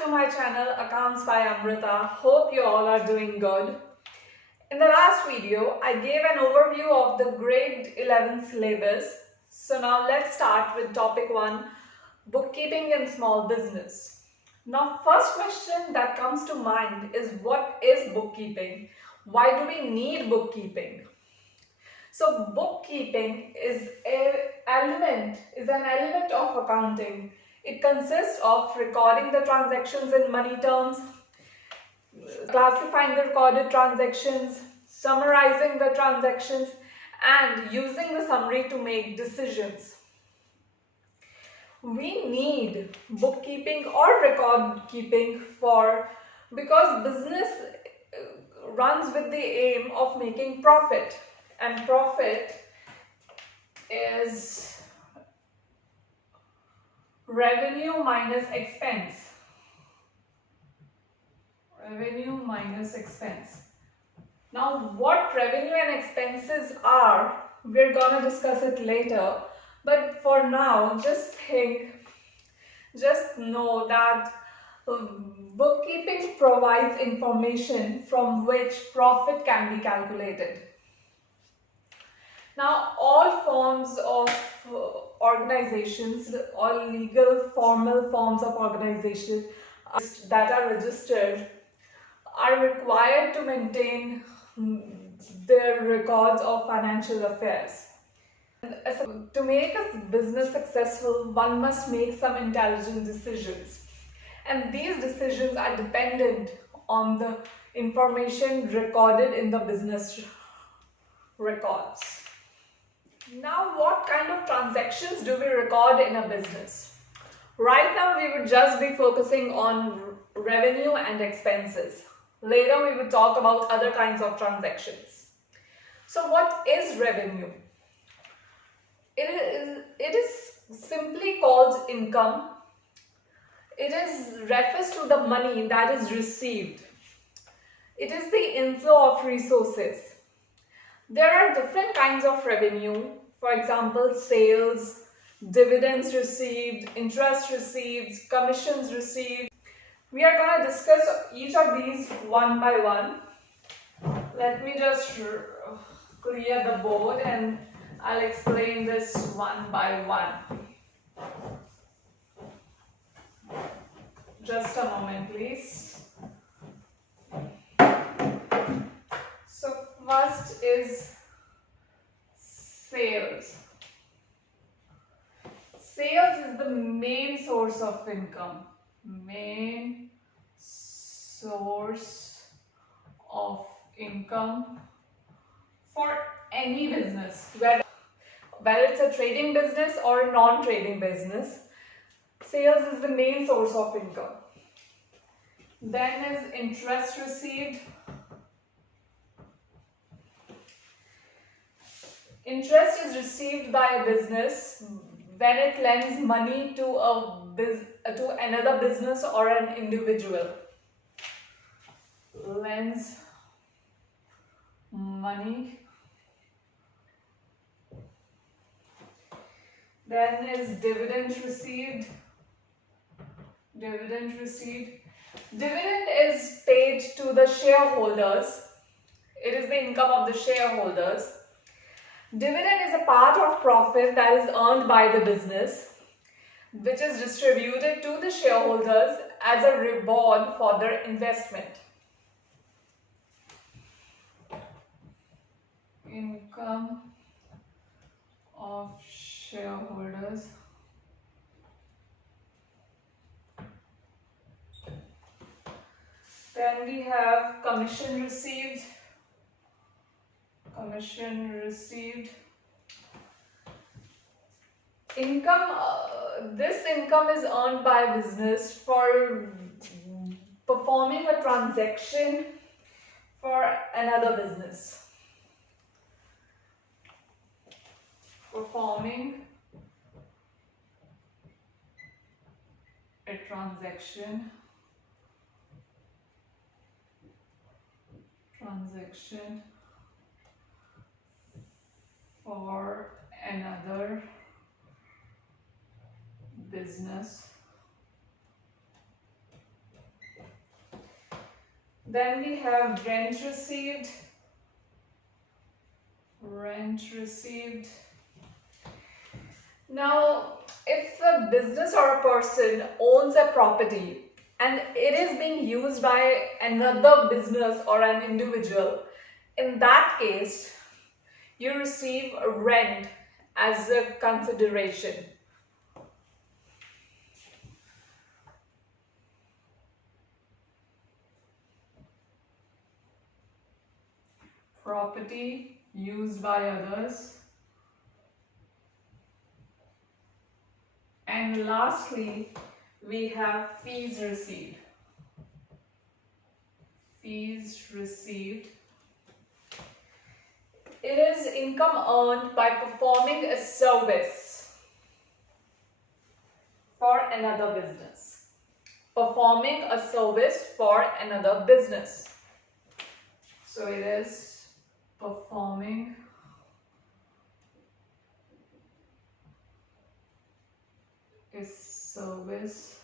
to my channel Accounts by Amrita. Hope you all are doing good. In the last video, I gave an overview of the grade 11 syllabus. So now let's start with topic 1, bookkeeping in small business. Now first question that comes to mind is, what is bookkeeping? Why do we need bookkeeping? So bookkeeping is an element of accounting. It consists of recording the transactions in money terms, classifying the recorded transactions, summarizing the transactions, and using the summary to make decisions. We need bookkeeping or record keeping because business runs with the aim of making profit, and profit is revenue minus expense. Revenue minus expense. Now what revenue and expenses are, we're gonna discuss it later, but for now just know that bookkeeping provides information from which profit can be calculated. Now all forms of organizations, all legal formal forms of organization that are registered are required to maintain their records of financial affairs. To make a business successful, one must make some intelligent decisions, and these decisions are dependent on the information recorded in the business records. Now, what kind of transactions do we record in a business? Right now, we would just be focusing on revenue and expenses. Later, we would talk about other kinds of transactions. So, what is revenue? It is simply called income. It refers to the money that is received. It is the inflow of resources. There are different kinds of revenue. For example, sales, dividends received, interest received, commissions received. We are going to discuss each of these one by one. Let me just clear the board and I'll explain this one by one. Just a moment, please. So first is sales. Sales is the main source of income. Main source of income for any business, whether it's a trading business or a non-trading business. Sales is the main source of income. Then is interest received. Interest is received by a business when it lends money to another business or an individual. Lends money. Then is dividend received. Dividend received. Dividend is paid to the shareholders. It is the income of the shareholders. Dividend is a part of profit that is earned by the business, which is distributed to the shareholders as a reward for their investment. Income of shareholders. Then we have commission received. Commission received. Income, this income is earned by business for performing a transaction for another business. Performing a transaction for another business. Then we have rent received. Rent received. Now, if the business or a person owns a property and it is being used by another business or an individual, in that case, you receive rent as a consideration. Property used by others. And lastly, we have fees received. Fees received. It is income earned by performing a service for another business. Performing a service for another business. So it is performing a service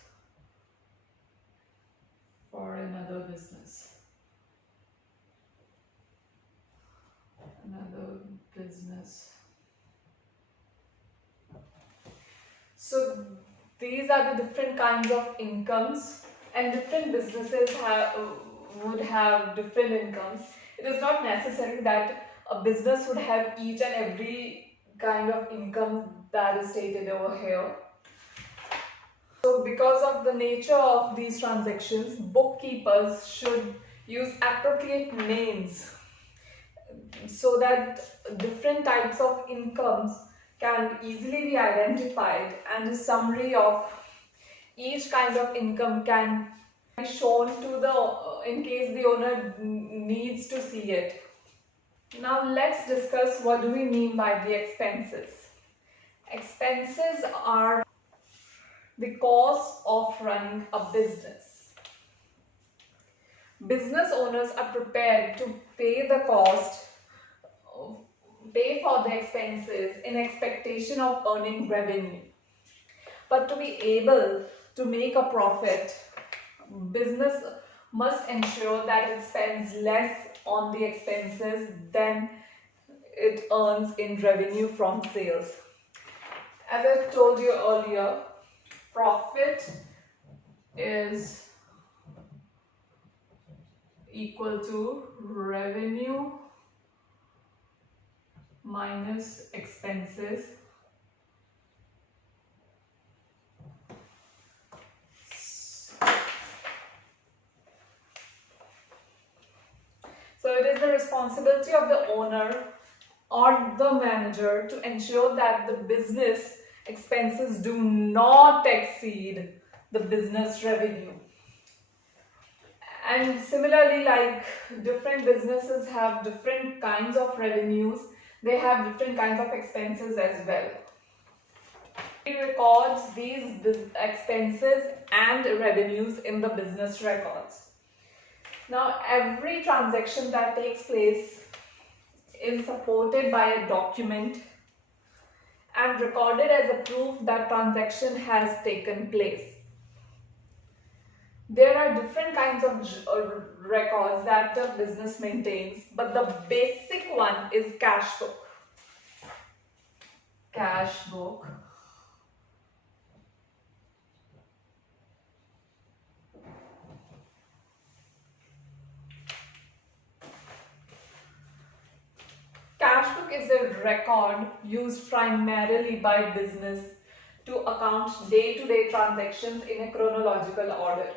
for another business. Another business. So these are the different kinds of incomes, and different businesses would have different incomes. It is not necessary that a business would have each and every kind of income that is stated over here. So because of the nature of these transactions, bookkeepers should use appropriate names so that different types of incomes can easily be identified, and a summary of each kind of income can be shown to the in case the owner needs to see it. Now let's discuss what do we mean by the expenses. Expenses are the cost of running a business. Business owners are prepared to pay the cost, pay for the expenses in expectation of earning revenue. But to be able to make a profit, business must ensure that it spends less on the expenses than it earns in revenue from sales. As I told you earlier, profit is equal to revenue minus expenses. So it is the responsibility of the owner or the manager to ensure that the business expenses do not exceed the business revenue. And similarly, like different businesses have different kinds of revenues, they have different kinds of expenses as well. He records these expenses and revenues in the business records. Now, every transaction that takes place is supported by a document and recorded as a proof that transaction has taken place. There are different kinds of records that the business maintains, but the basic one is cash book. Cash book. Cash book is a record used primarily by business to account day-to-day transactions in a chronological order.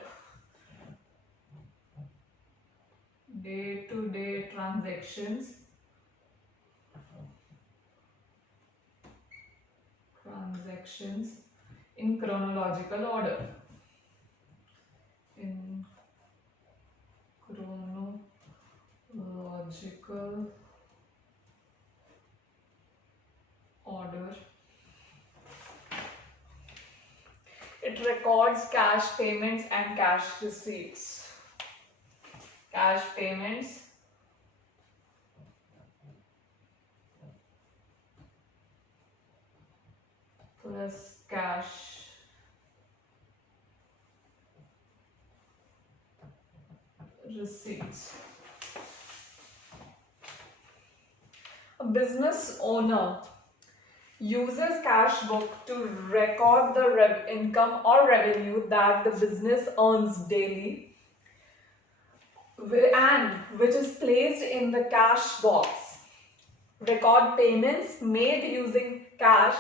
Day-to-day transactions in chronological order. In chronological order. It records cash payments and cash receipts. Cash payments plus cash receipts. A business owner uses cash book to record the income or revenue that the business earns daily and which is placed in the cash box. Record payments made using cash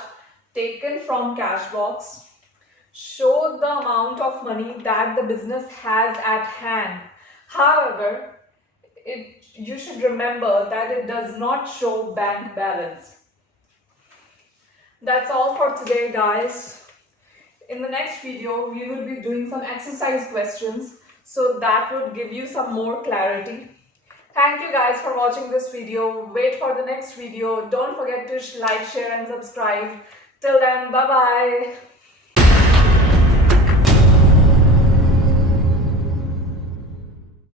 taken from cash box. Show the amount of money that the business has at hand. However, you should remember that it does not show bank balance. That's all for today, guys. In the next video, we will be doing some exercise questions, so that would give you some more clarity. Thank you guys for watching this video. Wait for the next video. Don't forget to like, share and subscribe. Till then, bye-bye.